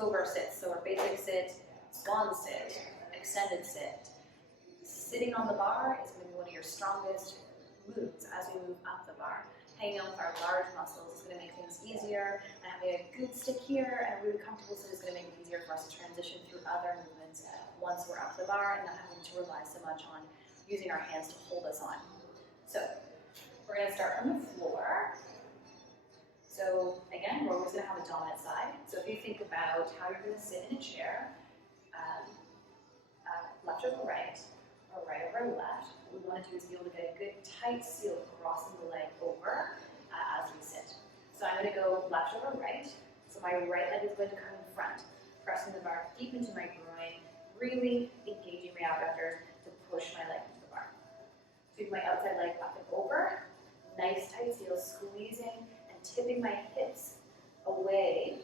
go over our sits. So our basic sit, swan sit, extended sit. Sitting on the bar is going to be one of your strongest moves as we move up the bar. Hanging out with our large muscles is going to make things easier, and having a good stick here and a really comfortable sit is going to make it easier for us to transition through other movements once we're up the bar and not having to rely so much on using our hands to hold us on. So we're going to start on the floor. So again, we're always going to have a dominant side. So if you think about how you're going to sit in a chair, left over right, or right over left, what we want to do is be able to get a good tight seal crossing the leg over as we sit. So I'm going to go left over right. So my right leg is going to come in front, pressing the bar deep into my groin, really engaging my abductors to push my leg into the bar. Sweep my outside leg up and over, nice tight seal, squeezing and tipping my hips away,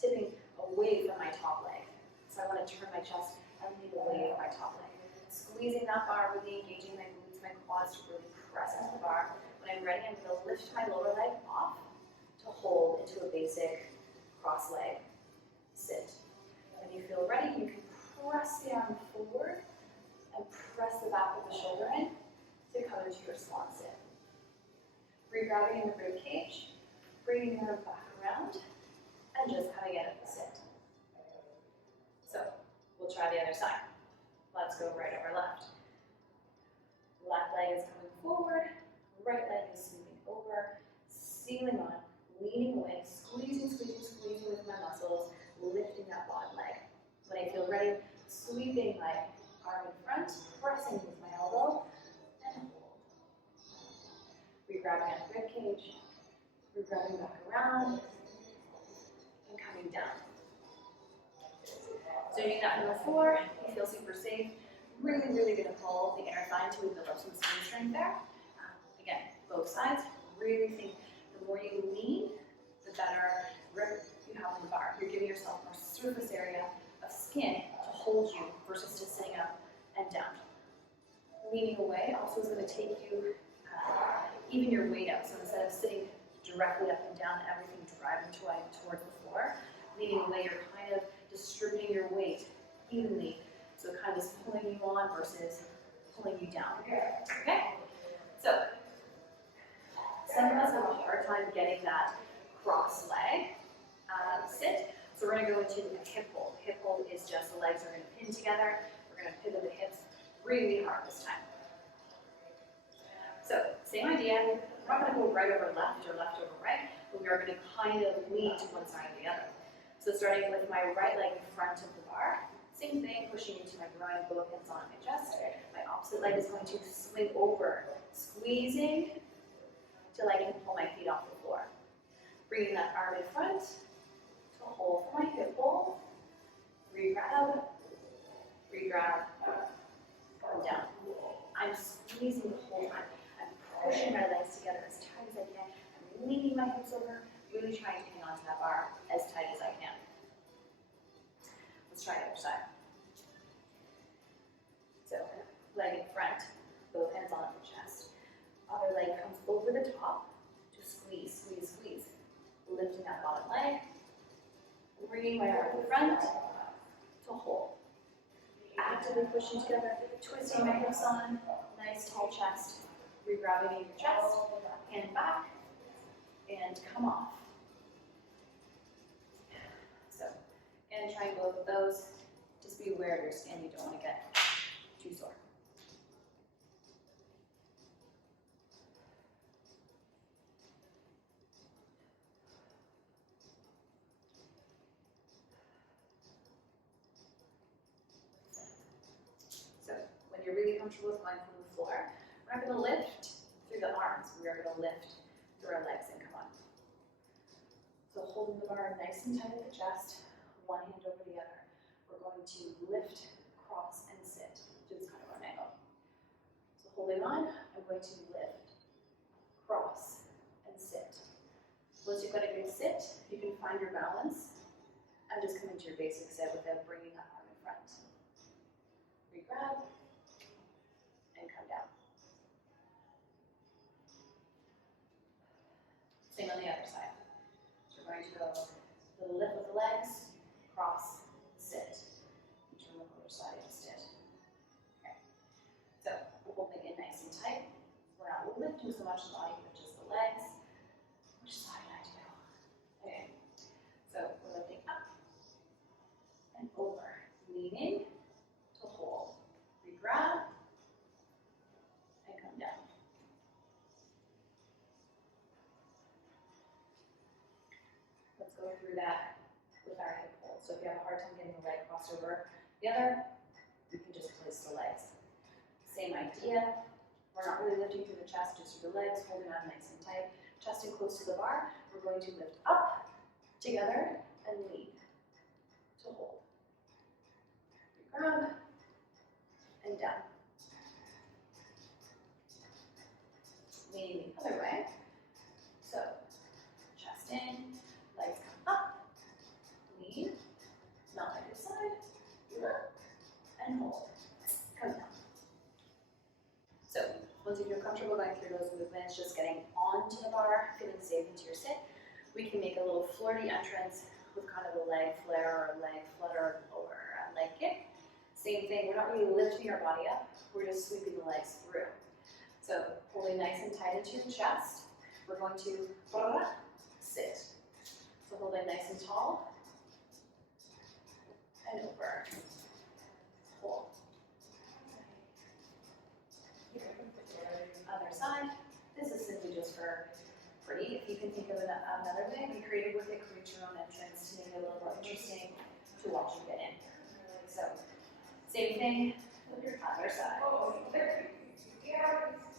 tipping away from my top leg. So I want to turn my chest and lean away from my top leg. Squeezing that bar, really engaging my glutes, my quads to really press into the bar. When I'm ready, I'm going to lift my lower leg off to hold into a basic cross leg sit. When you feel ready, you can press the arm forward and press the back of the shoulder in to come into your swan sit. Re-grabbing in the rib cage, bringing the arm back around, and just coming out of the sit. So we'll try the other side. Let's go right over left. Left leg is coming forward, right leg is sweeping over, sealing on, leaning away, squeezing with my muscles, lifting that bottom leg. When I feel ready, sweeping my arm in front, pressing with my elbow, and hold. Re-grabbing at the rib cage, re-grabbing back around, and coming down. So doing that from the floor, you feel super safe. Really, really going to pull the inner thigh until we build up some spine strength there. Again, both sides. Really think the more you lean, the better grip you have on the bar. You're giving yourself more surface area of skin to hold you versus just sitting up and down. Leaning away also is going to take you, even your weight out. So instead of sitting directly up and down, everything driving towards the floor, leaning away, you're kind of distributing your weight evenly. So it kind of is pulling you on versus pulling you down. Okay? So some of us have a hard time getting that cross leg sit. So we're going to go into a hip hold. Hip hold is just the legs are going to pin together. We're going to pivot the hips really hard this time. So same idea. We're not going to go right over left or left over right, but we are going to kind of lean to one side or the other. So starting with my right leg in front of the bar, same thing, pushing into my groin, both hands on my chest. My opposite leg is going to swing over, squeezing till I can pull my feet off the floor. Bringing that arm in front to hold for my hip hold. Re-grab, come down. I'm squeezing the whole time. I'm pushing my legs together as tight as I can. I'm leaning my hips over, really trying to hang on to that bar as tight as I can. Let's try the other side. So, leg in front, both hands on the chest. Other leg comes over the top to squeeze. Lifting that bottom leg. Bringing my arm in front to hold. Actively pushing together, twisting my hips on, nice tall chest. Re-grabbing in your chest, hand back, and come off. So, and trying both of those. Just be aware of your skin. You don't want to get too sore. So, when you're really comfortable with going from the floor, we're not going to lift through the arms. We are going to lift through our legs and come on. So holding the bar nice and tight at the chest, one hand over the other. We're going to lift, cross, and sit to this kind of an angle. So holding on, I'm going to lift, cross, and sit. Once you've got a good sit, you can find your balance and just come into your basic sit without bringing that arm in front. Re-grab, and come down. Same on the other side. So we're going to go Little lift with the legs, cross, sit. Turn the other side, I just did. Okay. So we're holding it nice and tight. We're not lifting so much the body, but just the legs. Which side did I do? Okay. So we're lifting up and over. Leaning to hold. Re-grab and come down. Let's go through that with our hip hold. So if you have a hard time getting the leg crossed over the other, you can just place the legs. Same idea. We're not really lifting through the chest, just through the legs, holding on nice and tight. Chest in close to the bar. We're going to lift up together and lean to hold. Grab and down. Leaning the other way. So chest in, legs come up, lean, not like this side, and hold. Come down. So once you feel comfortable going through those movements, just getting onto the bar, feeling safe into your sit, we can make a little flirty entrance with kind of a leg flare or a leg flutter or a leg kick. Same thing, we're not really lifting our body up, we're just sweeping the legs through. So holding nice and tight into your chest, we're going to sit. So holding nice and tall, and over, hold. Other side, this is simply just for free. If you can think of another way, be creative with it, create your own entrance to make it a little more interesting to watch you get in. So, same thing with your other side.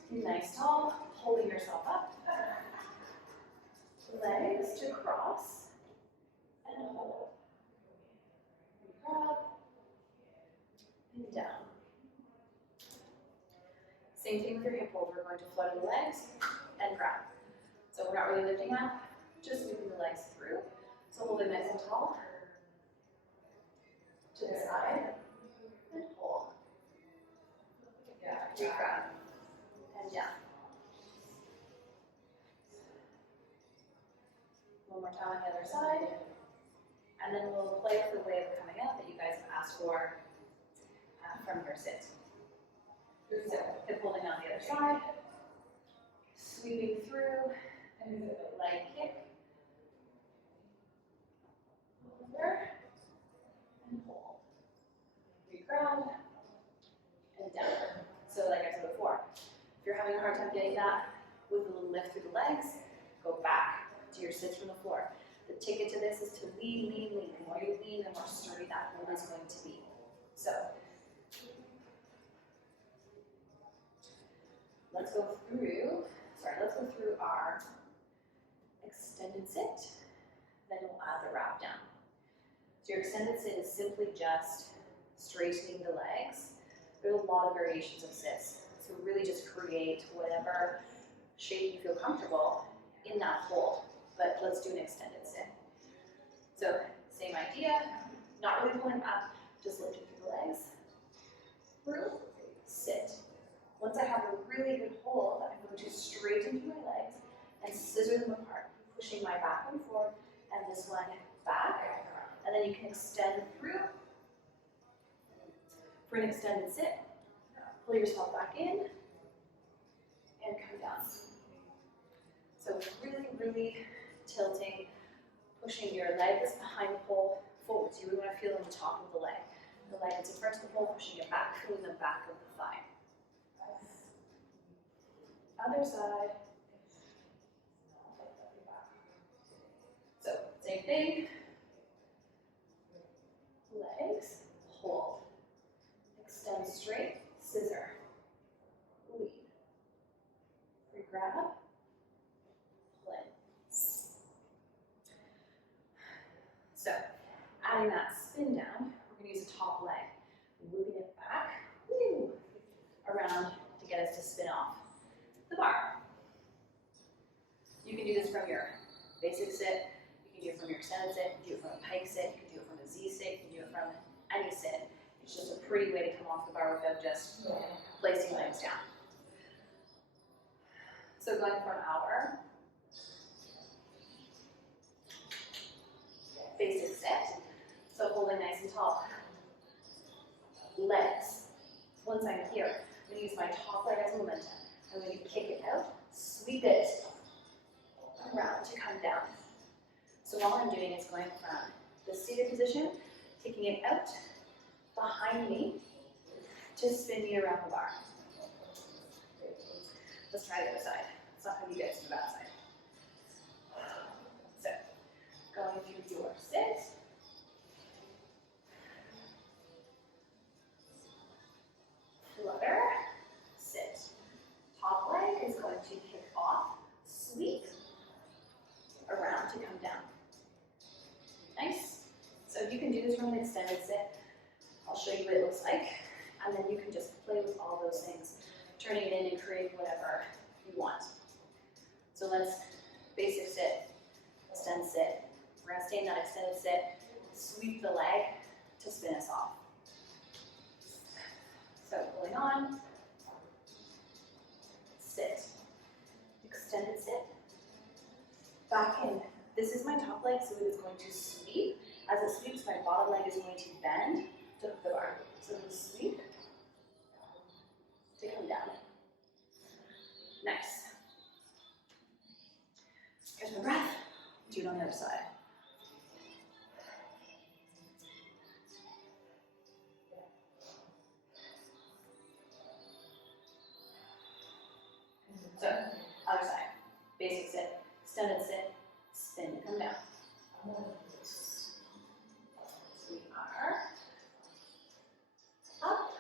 Nice tall, holding yourself up. Legs to cross and hold. Grab and down. Same thing with your hip hold. We're going to flutter the legs and grab. So we're not really lifting up, just moving the legs through. So hold it nice and tall. To the side and hold. Re-grab and down. One more time on the other side. And then we'll play with the way of coming out that you guys have asked for from your sit. So hip holding on the other side, sweeping through, and leg kick. Over, and hold. Re-grab, and down. So like I said before, if you're having a hard time getting that with a little lift through the legs, go back to your sits from the floor. The ticket to this is to lean, lean, lean. The more you lean, the more sturdy that hold is going to be. So, let's go through our extended sit, then we'll add the wrap down. So your extended sit is simply just straightening the legs. There's a lot of variations of sits, so really just create whatever shape you feel comfortable in that hold, but let's do an extended sit. So same idea, not really pulling up, just lifting through the legs, through, sit. Once I have a really good hold, I'm going to straighten through my legs and scissor them apart, pushing my back one forward and this one back. And then you can extend through for an extended sit. Pull yourself back in and come down. So really, really tilting, pushing your legs behind the pole forwards. You really want to feel the top of the leg. The leg is in front of the pole, pushing it back, feeling the back of the thigh. Other side. So, same thing. Legs, hold. Extend straight, scissor. Lead. Re-grab. Pull in. So, adding that spin down, we're going to use the top leg. Moving it back, around to get us to spin off the bar. You can do this from your basic sit, you can do it from your extended sit, you can do it from a pike sit, you can do it from a Z sit, you can do it from any sit. It's just a pretty way to come off the bar without just placing legs down. So going from our sit. So holding nice and tall. Legs. Once I'm here, I'm going to use my top leg as momentum. I'm going to kick it out, sweep it around to come down. So all I'm doing is going from the seated position, kicking it out behind me to spin me around the bar. Let's try the other side. It's not going to be good, it's the bad side. So, going through your sit. Flutter, sit. Top leg is going to kick off, sweep around to come down. Nice. So you can do this from an extended sit. I'll show you what it looks like, and then you can just play with all those things, turning it in and create whatever you want. So let's basic sit, extend sit. We're going to stay in that extended sit, sweep the leg to spin us off. So pulling on, sit, extended sit, back in. This is my top leg, so it is going to sweep. As it sweeps, my bottom leg is going to bend to hook the bar. So we sweep to come down. Nice. Here's my breath. Do it on the other side. So, other side. Basic sit, extended sit, spin to come down. We are up,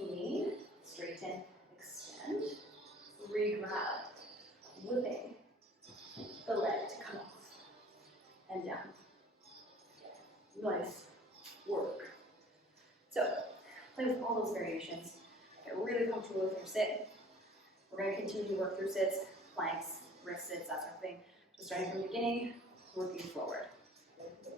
lean, straighten, extend, re-grab, whipping the leg to come off and down. Nice work. So, play with all those variations. Get really comfortable with your sit. We're going to continue to work through sits, planks, wrist sits, that sort of thing. Just starting from the beginning, working forward.